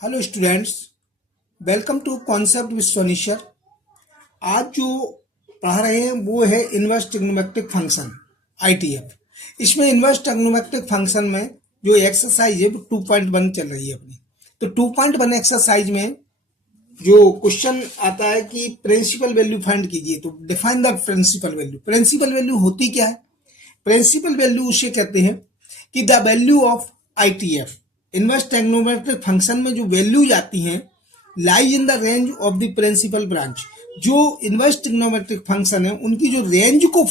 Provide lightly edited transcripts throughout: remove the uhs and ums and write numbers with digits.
Hello students, welcome to concept with Soni sir. आज जो पढ़ा रहे हैं वो है इनवर्स ट्रिग्नोमेट्रिक फंक्शन आईटीएफ। इसमें इनवर्स ट्रिग्नोमेट्रिक फंक्शन में जो एक्सरसाइज है वो 2.1 चल रही है अपनी। तो 2.1 एक्सरसाइज में जो क्वेश्चन आता है कि प्रिंसिपल वैल्यू फाइंड कीजिए, तो define the principal value. Principal value होती क्या है? प्रिंसिपल वैल्यू उसे कहते हैं कि the value of ITF inverse trigonometric function में जो वैल्यूज आती हैं lies in the range of the principal branch. जो इनवर्स ट्रिग्नोमेट्रिक फंक्शन है उनकी जो रेंज को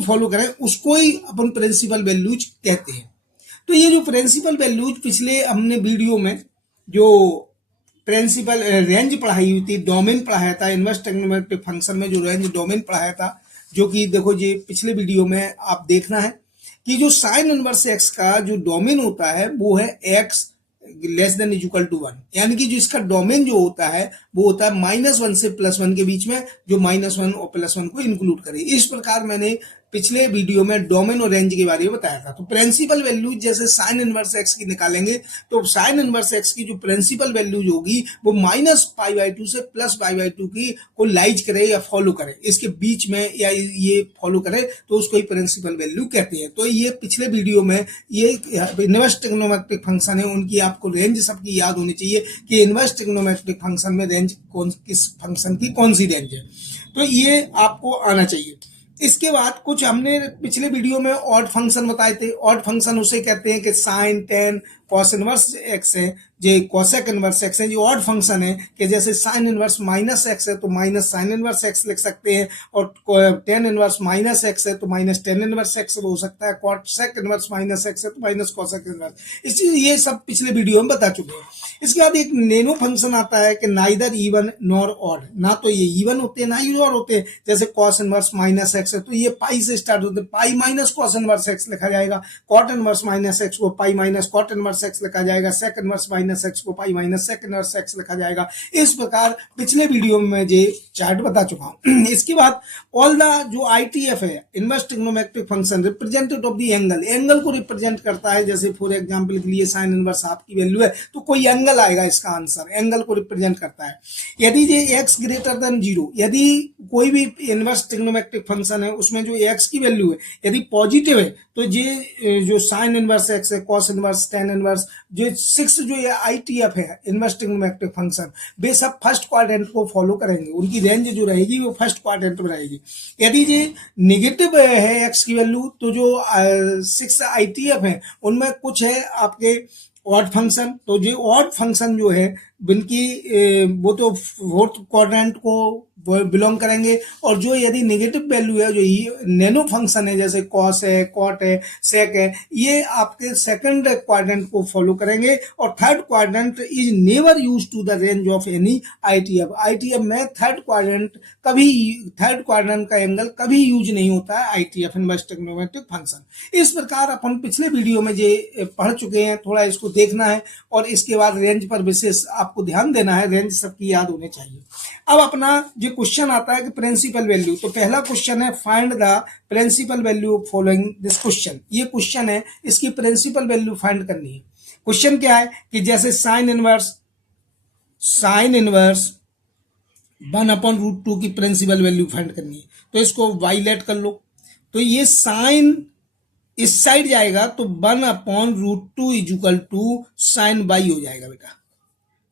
फॉलो करें उसको ही अपन प्रिंसिपल वैल्यूज कहते हैं। तो ये जो प्रिंसिपल वैल्यूज पिछले हमने वीडियो में जो प्रिंसिपल रेंज पढ़ाई हुई थी, डोमेन पढ़ाया था इनवर्स ट्रिग्नोमेट्रिक फंक्शन में, जो रेंज डोमेन पढ़ाया था, जो कि देखो ये पिछले वीडियो में आप देखना है कि जो साइन इनवर्स एक्स का जो डोमेन होता है वो है X less than equal to 1, यानी कि जो इसका डोमेन जो होता है वो होता है -1 से +1 के बीच में, जो -1 और +1 को इंक्लूड करे। इस प्रकार मैंने पिछले वीडियो में डोमेन और रेंज के बारे में बताया था। तो प्रिंसिपल वैल्यूज जैसे साइन इनवर्स एक्स की निकालेंगे तो साइन इनवर्स एक्स की जो प्रिंसिपल वैल्यूज होगी वो -π/2 से +π/2 की को लाइज करे या फॉलो करे, इसके बीच में या ये फॉलो करे तो उसको ही प्रिंसिपल वैल्यू कहते हैं। तो ये पिछले वीडियो में ये इनवर्स ट्रिग्नोमेट्रिक फंक्शन है, उनकी आपको रेंज सबकी याद होनी चाहिए कि इनवर्स ट्रिग्नोमेट्रिक फंक्शन में रेंज किस फंक्शन की कौन सी रेंज है, तो ये आपको आना चाहिए। इसके बाद कुछ हमने पिछले वीडियो में ऑड फंक्शन बताए थे। ऑड फंक्शन उसे कहते हैं कि sine, tan, cos inverse X है, जो कोसेक इनवर्स एक्स है, जो ऑड फंक्शन है कि जैसे साइन इनवर्स -x है तो माइनस साइन इनवर्स एक्स लिख सकते हैं, और टेन इनवर्स -x है तो माइनस टेन इनवर्स एक्स हो सकता है, कोसेक इनवर्स -x है तो माइनस कोसेक इनवर्स। इसलिए ये सब पिछले वीडियो में बता चुके हैं। इसके बाद एक नेनो फंक्शन आता है कि नाइदर इवन नॉर ऑड, ना तो ये इवन होते हैं ना ही ऑड होते हैं। जैसे कॉस इनवर्स -x है तो ये पाई से स्टार्ट होते हैं, pi minus cos inverse X लिखा जाएगा। कॉट इनवर्स -x को pi minus cot inverse X लिखा जाएगा। सेक इनवर्स -x को pi minus sec inverse X लिखा जाएगा। इस प्रकार पिछले वीडियो में मैं ये चार्ट बता चुका हूं। इसके बाद ऑल द जो आईटीएफ है inverse trigonometric function representative of the angle को रिप्रेजेंट करता है। जैसे फॉर एग्जांपल के लिए साइन इनवर्स हाफ की वैल्यू है तो कोई एंगल आएगा, इसका आंसर एंगल को रिप्रेजेंट करता है। यदि ये x ग्रेटर देन 0, यदि कोई भी इनवर्स ट्रिग्नोमेट्रिक फंक्शन है उसमें जो x की वैल्यू है यदि पॉजिटिव है तो ये जो साइन इनवर्स x है, कॉस इनवर्स, टेन इनवर्स, जो 6 जो ये आईटीएफ है इनवर्स ट्रिग्नोमेट्रिक फंक्शन, वे सब फर्स्ट क्वाड्रेंट को फॉलो करेंगे, उनकी रेंज जो रहेगी वो फर्स्ट क्वाड्रेंट में रहेगी। यदि ये नेगेटिव है x की वैल्यू तो जो 6 आईटीएफ है उनमें कुछ है आपके ऑड फंक्शन, तो जो ऑड फंक्शन जो है उनकी वो तो फोर्थ क्वाड्रेंट को बिलोंग करेंगे, और जो यदि नेगेटिव वैल्यू है जो नैनो फंक्शन है जैसे कॉस है, कॉट है, सेक है, ये आपके सेकंड क्वाड्रेंट को फॉलो करेंगे। और third quadrant is never use to the range of any ITF. ITF में थर्ड क्वाड्रेंट का एंगल कभी यूज नहीं होता है आईटीएफ इनवर्स ट्रिग्नोमेट्रिक फंक्शन। इस प्रकार अपन पिछले वीडियो में ये पढ़ चुके हैं, थोड़ा इसको देखना है और इसके बाद रेंज पर विशेष आपको ध्यान देना है, रेंज सबकी याद होनी चाहिए। अब अपना जो क्वेश्चन आता है कि प्रिंसिपल वैल्यू, तो पहला क्वेश्चन है find the principal value following this question. ये क्वेश्चन है, इसकी प्रिंसिपल वैल्यू फाइंड करनी है। क्वेश्चन क्या है कि जैसे साइन इनवर्स 1/√2 की प्रिंसिपल वैल्यू फाइंड करनी है, तो इसको y लेट कर लो, तो ये साइन इस साइड जाएगा तो 1/√2 इक्वल टू साइन y हो जाएगा बेटा,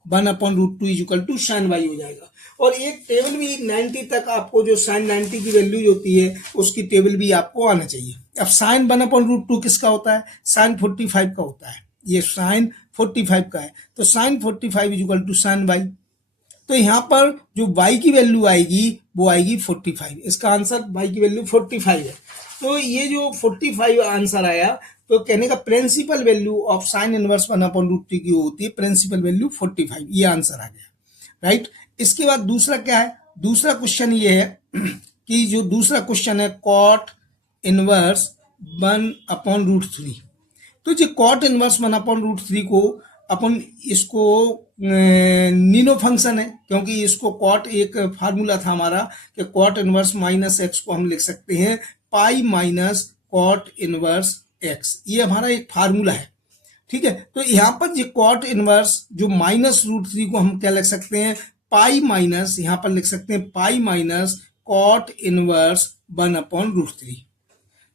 1/√2 इक्वल टू साइन y हो जाएगा। और एक टेबल भी 90 तक आपको जो साइन 90 की वैल्यू होती है उसकी टेबल भी आपको आना चाहिए। अब साइन 1/√2 किसका होता है? साइन 45 का होता है, ये साइन 45 का है, तो sine 45 equal to sine y। तो यहाँ पर जो y की वैल्यू आएगी वो आएगी 45, इसका आंसर y की वैल्यू 45 है। तो ये जो 45 आंसर आया, तो कहने का principal value of sine inverse 1/√2 की होती है प्रिंसिपल वैल्यू 45, ये आंसर आ गया, राइट। इसके बाद दूसरा क्या है? दूसरा क्वेश्चन ये है कि जो दूसरा क्वेश्चन है कॉट इनवर्स 1/√3, तो जो कॉट इनवर्स 1/√3 को अपन इसको नीनो फंक्शन है, क्योंकि इसको कॉट एक फार्मूला था हमारा कि कॉट इनवर्स -x को हम लिख सकते हैं pi minus cot inverse x, ये हमारा एक फार्मूला है। ठीक है। तो यहाँ पर जो कॉट इनवर्स जो -√3 को हम क्या लिख सकते हैं, पाई माइनस, यहाँ पर लिख सकते हैं पाई माइनस कॉट इनवर्स 1/√3।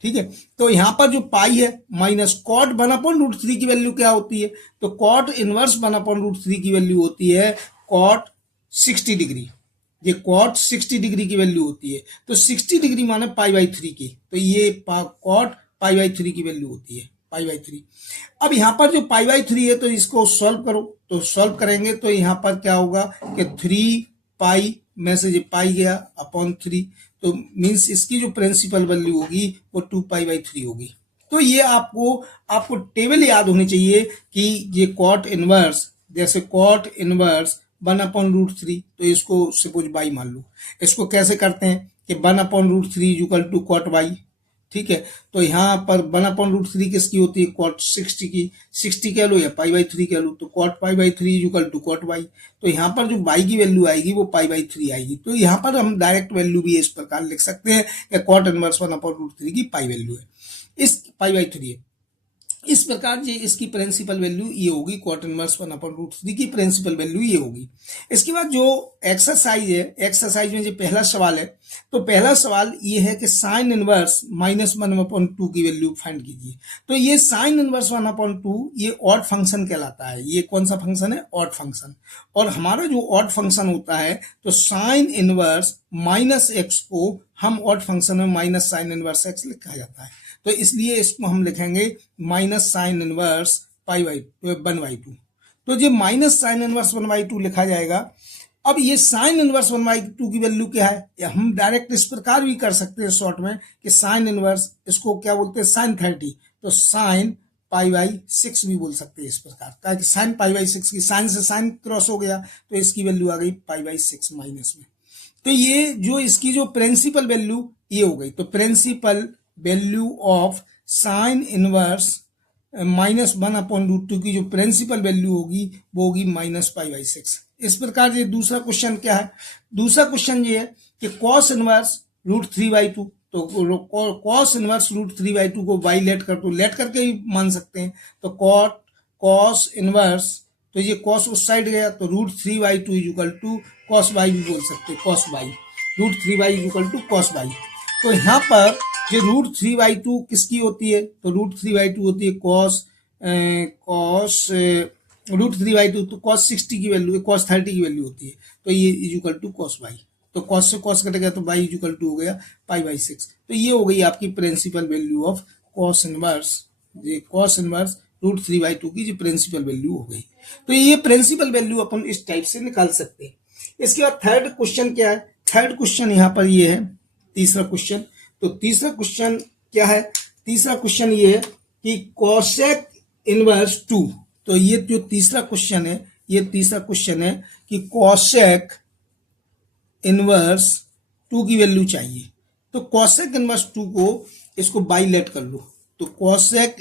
ठीक है। तो यहां पर जो पाई है माइनस कॉट 1/√3 की वैल्यू क्या होती है, तो कॉट इनवर्स 1/√3 की वैल्यू होती है कॉट 60 डिग्री। ये कॉट 60 डिग्री की वैल्यू होती है, तो 60 डिग्री माने पाई/3 की, तो ये कॉट पाई/3 की वैल्यू होती है, पाई/3। अब यहां पर जो पाई/3 है तो इसको सॉल्व करो, तो सॉल्व करेंगे तो यहां पर क्या होगा कि 3 पाई में से ये पाई गया अपॉन 3, तो मीन्स इसकी जो प्रिंसिपल वैल्यू होगी वो 2 पाई/3 होगी। तो ये आपको टेबल याद होनी चाहिए कि ये कॉट इनवर्स, जैसे कॉट इनवर्स 1/√3, तो इसको सपोज बाई मान लो। इसको कैसे करते हैं कि 1/√3 इक्वल टू कॉट बाई। ठीक है। तो यहाँ पर 1/√3 किसकी होती है, कॉट 60 की, 60 कह लो या पाई/3 कह लो, तो कॉट पाई/3 इक्वल टू कॉट बाई। तो यहाँ पर जो बाई की वैल्यू आएगी वो पाई/3 आएगी। तो यहाँ पर हम डायरेक्ट वैल्यू भी इस प्रकार लिख सकते हैं कि कॉट इनवर्स 1/√3 की पाई वैल्यू है, इस पाई/3 है। इस प्रकार ये इसकी प्रिंसिपल वैल्यू ये होगी, कॉट इनवर्स 1/√3 की प्रिंसिपल वैल्यू ये होगी। इसके बाद जो एक्सरसाइज है, एक्सरसाइज में जो पहला सवाल है, तो पहला सवाल ये है कि साइन इनवर्स -1/2 की वैल्यू फाइंड कीजिए। तो ये साइन इनवर्स 1/2 ये ऑड फंक्शन कहलाता है। ये कौन सा फंक्शन है, ऑड फंक्शन। और हमारा जो ऑड फंक्शन होता है तो साइन इनवर्स -x को हम ऑड फंक्शन में माइनस साइन इनवर्स x लिखा जाता है, तो इसलिए इसको हम लिखेंगे minus sine inverse one by two. तो ये माइनस साइन इनवर्स 1/2 लिखा जाएगा। अब ये साइन इनवर्स 1/2 की वैल्यू क्या है, या हम डायरेक्ट इस प्रकार भी कर सकते हैं शॉर्ट में कि साइन इनवर्स, इसको क्या बोलते हैं, साइन 30, तो साइन पाई/6 भी बोल सकते हैं इस प्रकार, ताकि साइन पाई/6 की, साइन से साइन क्रॉस हो गया तो इसकी वैल्यू आ गई पाई/6 माइनस में। तो ये जो इसकी जो प्रिंसिपल वैल्यू ये हो गई, तो principal value of sine inverse -1/√2 की जो प्रिंसिपल वैल्यू होगी वो होगी -पाई/6। इस प्रकार ये दूसरा क्वेश्चन क्या है, दूसरा क्वेश्चन ये है कि कॉस इनवर्स √3/2, तो कॉस इनवर्स √3/2 को बाई लेट कर, तो लेट करके ही मान सकते हैं, तो कॉस इनवर्स, तो ये कॉस उस साइड गया तो √3/2 इक्वल टू कॉस बाई भी बोल सकते हैं, cos by, √3/2 equal to cos by. तो यहाँ पर जो √3/2 किसकी होती है, तो √3/2 होती है √3/2 तो कॉस 60 की वैल्यू, कॉस 30 की वैल्यू होती है, तो ये इक्वल टू कॉस बाई, तो कॉस से कॉस कट गया तो बाई इक्वल टू हो गया पाई/6। तो ये हो गई आपकी principal value of cos inverse, ये कॉस इनवर्स √3/2 की जो प्रिंसिपल वैल्यू हो गई। तो ये प्रिंसिपल वैल्यू अपन इस टाइप से निकाल सकते हैं। इसके बाद थर्ड क्वेश्चन क्या है, थर्ड क्वेश्चन यहाँ पर ये है, तीसरा क्वेश्चन। तो तीसरा क्वेश्चन क्या है, तीसरा क्वेश्चन ये है कि कोसेक इनवर्स 2, तो ये जो तीसरा क्वेश्चन है, ये तीसरा क्वेश्चन है कि कोसेक इनवर्स 2 की वैल्यू चाहिए। तो कोसेक इनवर्स 2 को इसको बाई लेट कर लो, तो कोसेक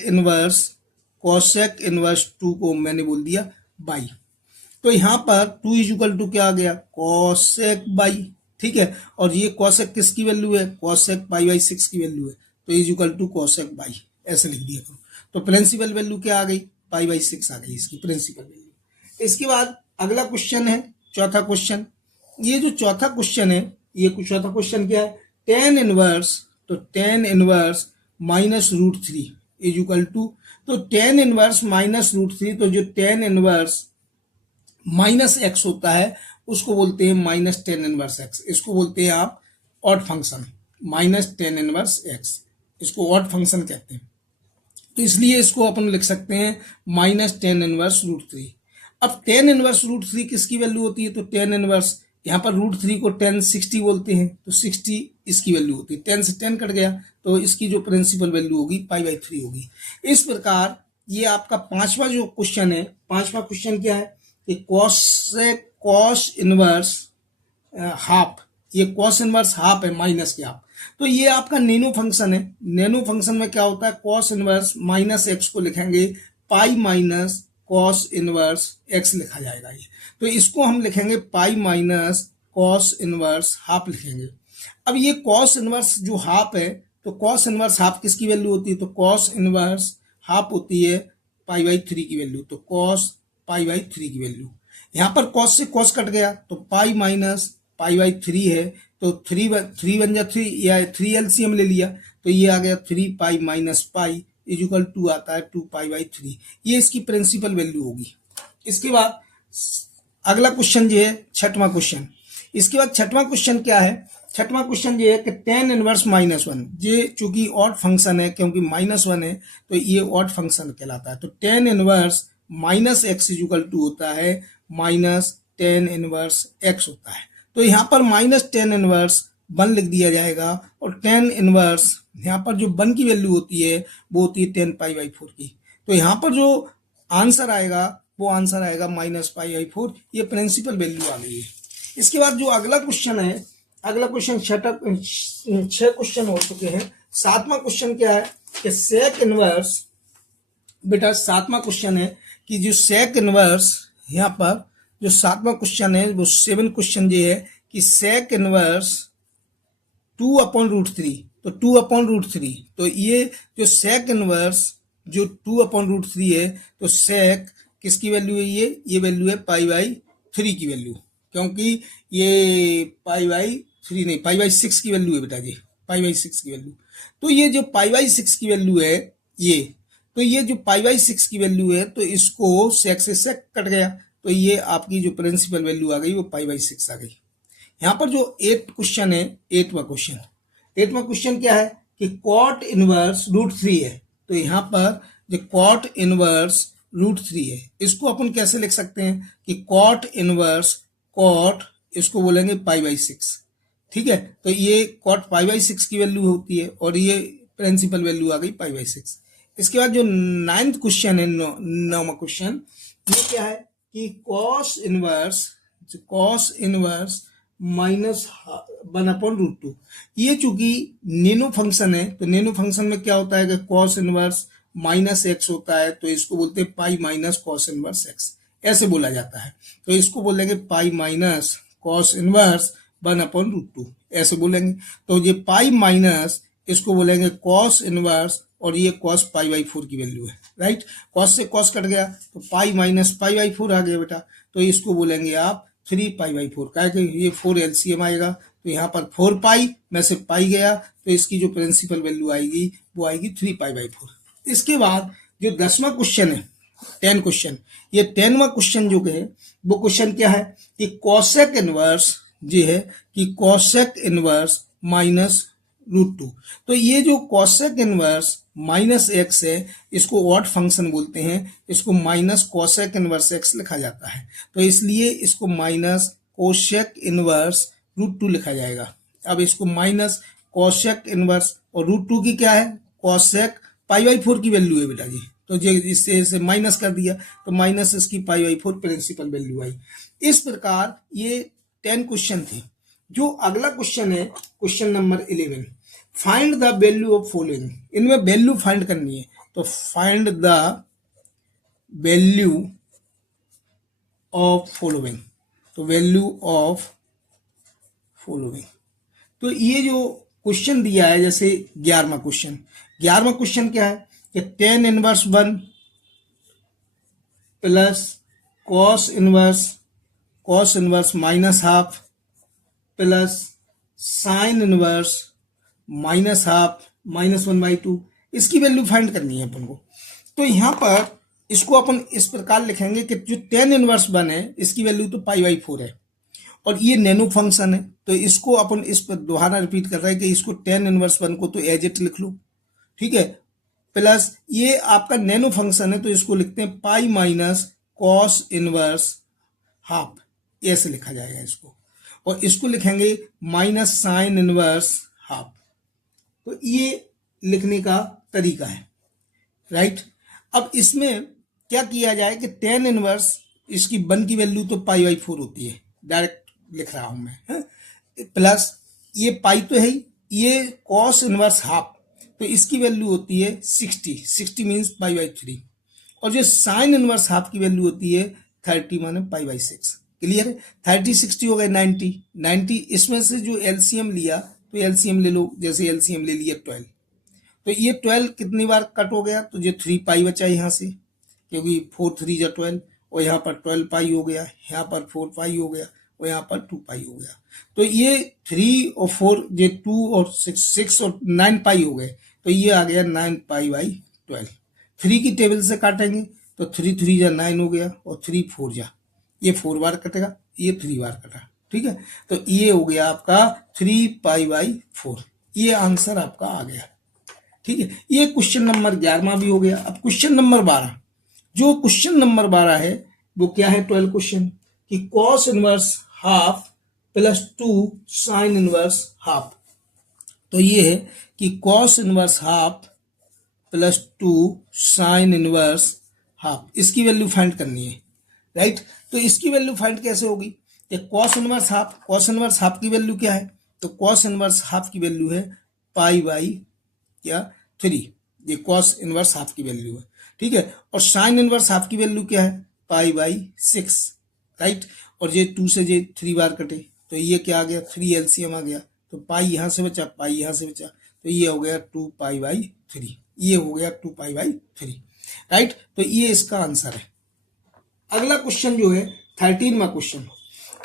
इनवर्स 2 को मैंने बोल दिया बाई। तो यहां पर 2 इक्वल टू क्या आ गया, कोसेक बाई, ठीक है। और ये कोसेक किसकी वैल्यू है, कोसेक पाई/6 की वैल्यू है, तो इक्वल टू कोसेक बाई, ऐसे लिख दिया करो। तो प्रिंसिपल वैल्यू क्या आ गई, पाई/6 आ गई इसकी प्रिंसिपल वैल्यू। इसके बाद अगला क्वेश्चन है चौथा क्वेश्चन। ये जो चौथा क्वेश्चन है, ये चौथा क्वेश्चन क्या है, टेन इनवर्स, तो टेन इनवर्स -√3 इक्वल टू, तो टेन इनवर्स -√3, तो जो टेन इनवर्स -x होता है उसको बोलते हैं -10 इनवर्स x, इसको बोलते हैं आप ऑड फंक्शन, -10 इनवर्स x, इसको ऑड फंक्शन कहते हैं। तो इसलिए इसको अपन लिख सकते हैं -10 इनवर्स √3। अब 10 इनवर्स √3 किसकी वैल्यू होती है, तो 10 इनवर्स, यहाँ पर √3 को 10 60 बोलते हैं, तो 60 इसकी वैल्यू होती है, 10 से 10 कट गया तो इसकी जो प्रिंसिपल वैल्यू होगी पाई/3 होगी। इस प्रकार ये आपका पांचवा जो क्वेश्चन है, पांचवा क्वेश्चन क्या है कि कॉस इनवर्स हाफ, ये कॉस इनवर्स हाफ है माइनस के हाफ, तो ये आपका नैनो फंक्शन है। नैनो फंक्शन में क्या होता है, कॉस इनवर्स -x को लिखेंगे पाई माइनस कॉस इनवर्स x लिखा जाएगा ये, तो इसको हम लिखेंगे पाई माइनस कॉस इनवर्स हाफ लिखेंगे। अब ये कॉस इनवर्स जो हाफ है, तो कॉस इनवर्स हाफ किसकी वैल्यू होती है, तो कॉस इनवर्स हाफ होती है पाई बाई 3 की वैल्यू, तो कॉस पाई बाई 3 की वैल्यू। यहाँ पर कॉस से कॉस कट गया तो पाई माइनस पाई बाई 3 है, तो 3 बन जा 3 या 3 एलसीएम ले लिया तो ये आ गया 3 पाई माइनस पाई इजिकल 2 आता है 2 पाई बाई 3। ये इसकी प्रिंसिपल वैल्यू होगी। इसके बाद अगला क्वेश्चन जो है छठवां क्वेश्चन। इसके बाद छठवां क्वेश्चन क्या है, छठवां क्वेश्चन ये है कि टेन इनवर्स माइनस वन, ये चूंकि ऑड फंक्शन है क्योंकि माइनस वन है तो ये ऑड फंक्शन कहलाता है। तो tan inverse minus x equal to होता है माइनस टेन इनवर्स एक्स होता है। तो यहाँ पर माइनस टेन इनवर्स वन लिख दिया जाएगा और टेन इनवर्स यहाँ पर जो वन की वैल्यू होती है वो होती है 10 पाई बाई 4 की। तो यहाँ पर जो आंसर आएगा वो आंसर आएगा माइनस पाई बाई 4। ये प्रिंसिपल वैल्यू आ गई है। इसके बाद जो अगला क्वेश्चन है, अगला क्वेश्चन 6 क्वेश्चन हो चुके हैं। सातवां क्वेश्चन क्या है कि सेक इनवर्स, बेटा सातवां क्वेश्चन है कि जो सेक इनवर्स, यहाँ पर जो सातवां क्वेश्चन है वो 7 क्वेश्चन ये है कि सेक इनवर्स 2 अपॉन रूट 3, तो 2 अपॉन रूट 3, तो ये जो सेक इनवर्स जो 2 अपॉन रूट 3 है तो सेक किसकी वैल्यू है, ये वैल्यू है पाई बाई 3 की वैल्यू, क्योंकि ये पाई बाई 3 नहीं पाई बाई 6 की वैल्यू है बेटा जी, पाई बाई 6 की वैल्यू। तो ये जो पाई बाई 6 की वैल्यू है ये, तो ये जो पाई बाई 6 की वैल्यू है तो इसको सेक से सेक कट गया तो ये आपकी जो प्रिंसिपल वैल्यू आ गई वो पाई बाई 6 आ गई। यहाँ पर जो 8 क्वेश्चन है, 8वां क्वेश्चन क्या है कि कॉट इनवर्स रूट 3 है। तो यहाँ पर जो कॉट इनवर्स रूट 3 है इसको अपन कैसे लिख सकते हैं कि कॉट इनवर्स, कॉट इसको बोलेंगे पाई बाई 6, ठीक है। तो ये कॉट पाई बाई 6 की वैल्यू होती है और ये प्रिंसिपल वैल्यू आ गई पाई बाई 6। इसके बाद जो 9th क्वेश्चन है, 9वां क्वेश्चन, ये क्या है कि cos inverse minus 1 upon root 2। ये चूंकि नैनो फंक्शन है तो नैनो फंक्शन में क्या होता है कि कॉस इनवर्स माइनस एक्स होता है तो इसको बोलते हैं pi minus cos inverse x, ऐसे बोला जाता है। तो इसको बोलेंगे pi minus cos inverse 1 upon root 2, ऐसे बोलेंगे। तो ये पाई माइनस इसको बोलेंगे कॉस इनवर्स और ये कॉस पाई बाई 4 की वैल्यू है, राइट। कॉस से कॉस कट गया तो पाई माइनस पाई बाई 4 आ गया बेटा, तो इसको बोलेंगे आप 3 पाई बाई 4, क्या कि ये 4 एलसीएम आएगा तो यहाँ पर 4 पाई में से पाई गया तो इसकी जो प्रिंसिपल वैल्यू आएगी वो आएगी 3 पाई बाई 4। इसके बाद जो 10वां क्वेश्चन है 10 क्वेश्चन, ये 10वां क्वेश्चन जो है वो क्वेश्चन क्या है कि कॉसेक इनवर्स जो है कि कॉसेक इनवर्स माइनस रूट 2। तो ये जो कॉसेक इनवर्स माइनस एक्स है इसको ऑड फंक्शन बोलते हैं, इसको माइनस कॉसेक इनवर्स एक्स लिखा जाता है तो इसलिए इसको माइनस कोसेक इनवर्स रूट 2 लिखा जाएगा। अब इसको माइनस कोसेक इनवर्स और रूट 2 की क्या है कोसेक पाई बाई 4 की वैल्यू है बेटा जी, तो जो इससे माइनस कर दिया तो माइनस इसकी पाई बाई 4 प्रिंसिपल वैल्यू आई। इस प्रकार ये 10 क्वेश्चन थे। जो अगला क्वेश्चन है question number 11, find the value of following. इनमें वैल्यू फाइंड करनी है तो find the value of following, तो वैल्यू ऑफ फॉलोइंग। तो ये जो क्वेश्चन दिया है जैसे 11वां क्वेश्चन क्या है कि tan inverse 1 plus cos inverse minus half plus sine inverse minus half minus 1/2, इसकी वैल्यू फाइंड करनी है अपन को। तो यहाँ पर इसको अपन इस प्रकार लिखेंगे कि जो टेन इनवर्स 1 है इसकी वैल्यू तो पाई बाई 4 है और ये नैनो फंक्शन है तो इसको अपन इस पर दोबारा रिपीट कर रहे हैं कि इसको टेन इनवर्स 1 को तो एज इट लिख लो, ठीक है, प्लस ये आपका नैनो फंक्शन है तो इसको लिखते हैं pi minus cos inverse half, ऐसे लिखा जाएगा इसको, और इसको लिखेंगे माइनस साइन इनवर्स हाफ। तो ये लिखने का तरीका है, राइट। अब इसमें क्या किया जाए कि टेन इनवर्स इसकी 1 की वैल्यू तो पाई बाई 4 होती है, डायरेक्ट लिख रहा हूं मैं, प्लस ये पाई तो है ही, ये कॉस इनवर्स हाफ तो इसकी वैल्यू होती है 60 मीन्स पाई बाई 3, और जो साइन इनवर्स हाफ की वैल्यू होती है 30 माने पाई बाई 6। क्लियर है, 30 60 हो गए 90, इसमें से जो एलसीएम लिया तो एलसीएम ले लो, जैसे एलसीएम ले लिया 12, तो ये 12 कितनी बार कट हो गया तो जो 3 पाई बचा यहाँ से, क्योंकि 4 3 जा 12 और यहाँ पर 12 पाई हो गया, यहाँ पर 4 पाई हो गया और यहाँ पर 2 पाई हो गया। तो ये 3 और 4 ये 2 और 6 और 9 पाई हो गए, तो ये आ गया 9 पाई बाई 12। 3 की टेबल से काटेंगे तो 3 3 जा 9 हो गया और 3 4 जा, ये 4 बार कटेगा, ये 3 बार कटा, ठीक है। तो ये हो गया आपका 3 पाई बाई 4, ये आंसर आपका आ गया, ठीक है। ये क्वेश्चन नंबर 11वां भी हो गया। अब क्वेश्चन नंबर 12, जो क्वेश्चन नंबर 12 है वो क्या है, 12 क्वेश्चन कि cos inverse half plus 2 sine inverse half. तो ये है कि cos inverse half plus 2 sine inverse half, इसकी वैल्यू फाइंड करनी है, राइट। तो इसकी वैल्यू फाइंड कैसे होगी कि कॉस इनवर्स हाफ की वैल्यू क्या है, तो कॉस इनवर्स हाफ की वैल्यू है पाई बाई क्या 3, ये कॉस इनवर्स हाफ की वैल्यू है, ठीक है। और साइन इनवर्स हाफ की वैल्यू क्या है, पाई बाई 6, राइट। और ये 2 से ये 3 बार कटे तो ये क्या आ गया, 3 एलसीएम आ गया, तो पाई यहाँ से बचा, पाई यहाँ से बचा, तो ये हो गया 2 पाई बाई 3, ये हो गया 2 पाई बाई 3, राइट। तो ये इसका आंसर है। अगला क्वेश्चन जो है 13वां क्वेश्चन,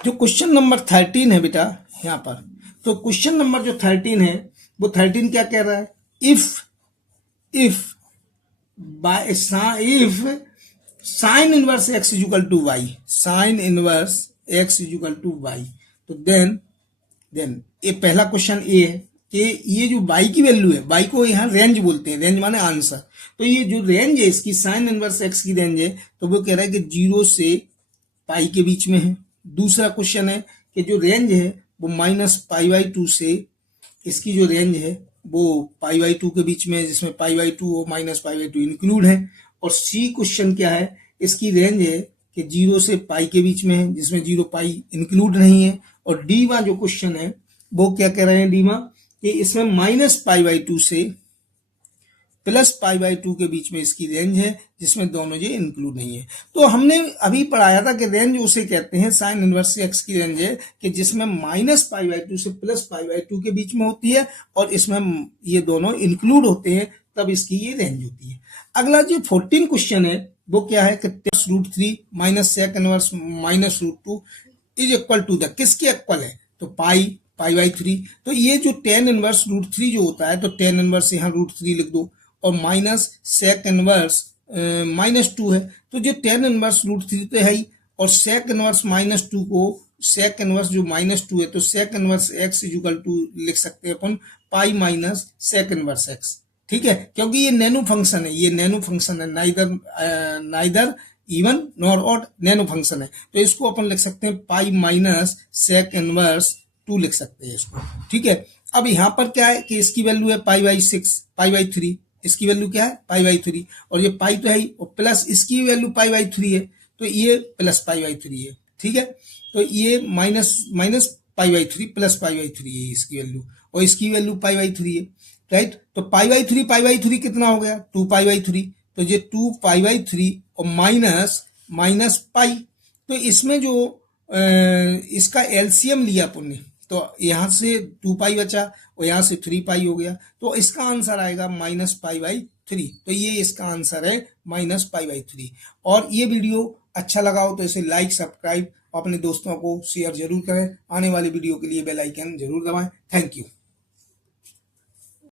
जो क्वेश्चन नंबर 13 है बेटा यहाँ पर, तो क्वेश्चन नंबर जो 13 है वो 13 क्या कह रहा है, if sine inverse x is equal to y, sine inverse x is equal to y, तो देन ये पहला क्वेश्चन ए है कि ये जो बाई की वैल्यू है, बाई को यहाँ रेंज बोलते हैं, रेंज माने आंसर, तो ये जो रेंज है इसकी साइन इनवर्स एक्स की रेंज है, तो वो कह रहा है कि 0 से पाई के बीच में है। दूसरा क्वेश्चन है कि जो रेंज है वो माइनस पाई बाई 2 से, इसकी जो रेंज है वो पाई बाई 2 के बीच में है, जिसमें पाई बाई 2 और माइनस पाई बाई 2 इंक्लूड है। और सी क्वेश्चन क्या है, इसकी रेंज है कि 0 से पाई के बीच में है, जिसमें 0 पाई इंक्लूड नहीं है। और डी वा जो क्वेश्चन है वो क्या कह रहे हैं, डी वा कि इसमें माइनस पाई बाई 2 से प्लस पाई बाई 2 के बीच में इसकी रेंज है, जिसमें दोनों ये इंक्लूड नहीं है। तो हमने अभी पढ़ाया था कि रेंज उसे कहते हैं, साइन इनवर्स एक्स की रेंज है कि जिसमें माइनस पाई बाई 2 से प्लस पाई बाई 2 के बीच में होती है और इसमें ये दोनों इंक्लूड होते हैं, तब इसकी ये रेंज होती है। अगला जो 14 क्वेश्चन है वो क्या है कि √3 minus sec inverse minus √2 is equal to the, किसके इक्वल है, तो पाई बाई 3। तो ये जो tan इनवर्स √3 जो होता है, तो tan इनवर्स यहाँ √3 लिख दो और माइनस सेक इनवर्स -2 है, तो जो tan इनवर्स √3 तो है ही, और सेक इनवर्स -2 को, सेक इनवर्स जो -2 है तो sec inverse x is equal to लिख सकते हैं अपन pi minus sec inverse X, ठीक है। क्योंकि ये नैनो फंक्शन है, ये नैनो फंक्शन है, नाइदर इवन नॉर ऑड, नैनो फंक्शन है, तो इसको अपन लिख सकते हैं पाई माइनस सेक इनवर्स 2 लिख सकते हैं इसको, ठीक है। अब यहाँ पर क्या है कि इसकी वैल्यू है पाई बाई 6, पाई बाई 3, इसकी वैल्यू क्या है पाई बाई 3, और ये पाई तो है ही, और प्लस इसकी वैल्यू पाई बाई 3 है, तो ये प्लस पाई बाई 3 है, ठीक है। तो ये minus pi by 3 plus pi by 3 है इसकी वैल्यू, और इसकी वैल्यू पाई बाई 3 है, राइट। तो पाई बाई 3 कितना हो गया, 2 पाई बाई 3, तो ये 2 पाई बाई 3 और माइनस पाई, तो इसमें जो इसका एलसीएम लिया अपन ने, तो यहाँ से 2 पाई बचा और यहाँ से 3 पाई हो गया, तो इसका आंसर आएगा माइनस पाई बाई 3। तो ये इसका आंसर है माइनस पाई बाई 3। और ये वीडियो अच्छा लगा हो तो इसे लाइक, सब्सक्राइब, अपने दोस्तों को शेयर जरूर करें। आने वाली वीडियो के लिए बेल आइकन जरूर दबाएं। Thank you.